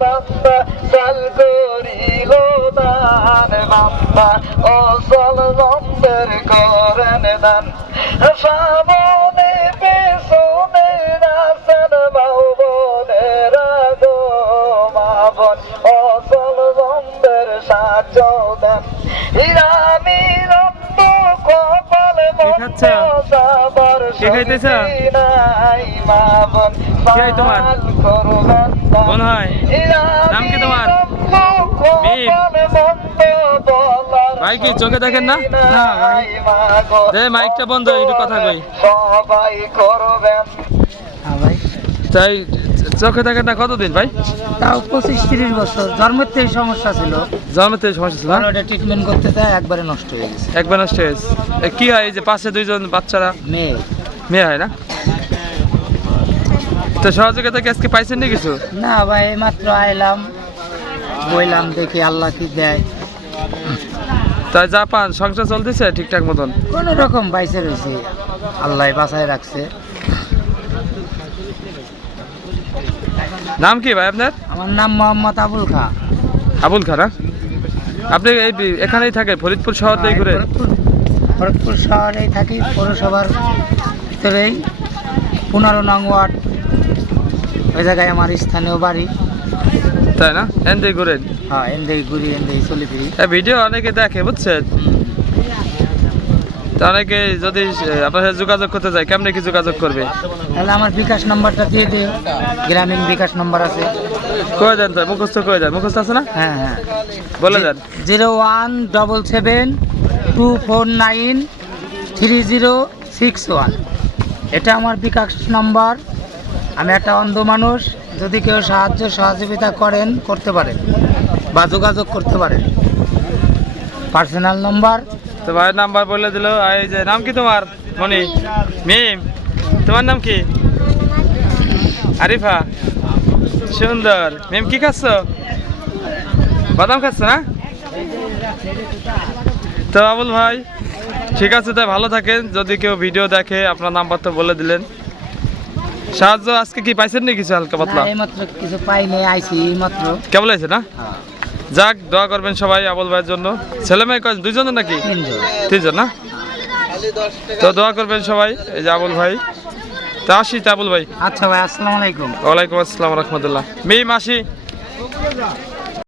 বান্দা চাল করিল দান বান্দা অসল রন্দের করেন দান। সামনে পেছনে রাসেন বাউবনের গো মাবন অসল রন্দের সাজ দেন। ইরামি রন্দ কপাল খাচ্ছ? সাবার কে নাই মাবন। তোমার? করবেন বোন হয়? নাম কি তোমার? মিম। ভাই কি চোখে দেখেন না? দে, মাইকটা বন্ধ, একটু কথা কই। সবাই করবেন। হ্যাঁ ভাই। তাই চোখে দেখেন না কতদিন ভাই? তাও পঁচিশ তিরিশ বছর। জন্মের থেকে সমস্যা ছিল। জন্মের থেকে সমস্যা ছিল ওটা ট্রিটমেন্ট করতে চায় একবারে নষ্ট হয়ে গেছে। একবার নষ্ট হয়েছে এ, কি হয় এই যে পাশে দুইজন বাচ্চারা? মেয়ে। মেয়ে হয় না? তো সহযোগিতা কি আজকে পাইছেন না কিছু? না ভাই মাত্র আইলাম বইলাম দেখি আল্লাহ কি দেয়। তাই যা পান সংসার চলতেছে ঠিকঠাক মতন? কোনো রকম বাইসে রয়েছে। আল্লাহ বাসায় রাখছে। নাম কি ভাই আপনার? আমার নাম মোহাম্মদ আবুল খা। আবুল খারা আপনি এই এখানেই থাকে ফরিদপুর শহর দিয়ে ঘুরে? ফরিদপুর ফরিদপুর শহরেই থাকি পৌরসভার ভিতরেই। পনেরো নং ওয়ার্ড। ওই জায়গায় আমার স্থানীয় বাড়ি। তাই না? এন দিয়ে ঘুরেন হ্যাঁ এনদেই ঘুরি এনদেই চলে ফিরি। ভিডিও অনেকে দেখে বুঝছেন তো অনেকে যদি আপনার সাথে যোগাযোগ করতে চায় কেমনে কি যোগাযোগ করবে? তাহলে আমার বিকাশ নাম্বারটা দিয়ে দিও গ্রামীণ বিকাশ নাম্বার আছে। কয়ে দেন তো? মুখস্থ কয়ে দেন? মুখস্থ আছে না? হ্যাঁ হ্যাঁ। বলে দেন। Zero one double seven two four nine three zero six one. এটা আমার বিকাশ নাম্বার। আমি একটা অন্ধ মানুষ, যদি কেউ সাহায্য সহযোগিতা করেন, করতে পারে বা যোগাযোগ করতে পারেন পার্সোনাল নাম্বার তো ভাইয়ের নাম্বার বলে দিল, এই যে, নাম কি তোমার? মনি। মিম। তোমার নাম কি? আরিফা। সুন্দর। মিম, কি খাচ্ছ? বাদাম খাচ্ছ না? তো আবুল ভাই, ঠিক আছে তাই ভালো থাকেন। যদি কেউ ভিডিও দেখে, আপনার নাম্বার তো বলে দিলেন। সাহায্য আজকে কি পাইছেন নাকি কিছু হালকা পাতলা? না, এইমাত্র কিছু পাইনি আইছি এইমাত্র। কেমন আছে না? হ্যাঁ, যাক দোয়া করবেন সবাই আবুল ভাইয়ের জন্য। ছেলে মেয়ে কয়জন? দুইজন নাকি? তিনজন। তিনজন না? তো দোয়া করবেন সবাই এই যে আবুল ভাই। তা আসি তা আবুল ভাই। আচ্ছা ভাই আসসালামু আলাইকুম। ওয়ালাইকুম আসসালাম রহমতুল্লাহ। মেয়ে মাসি?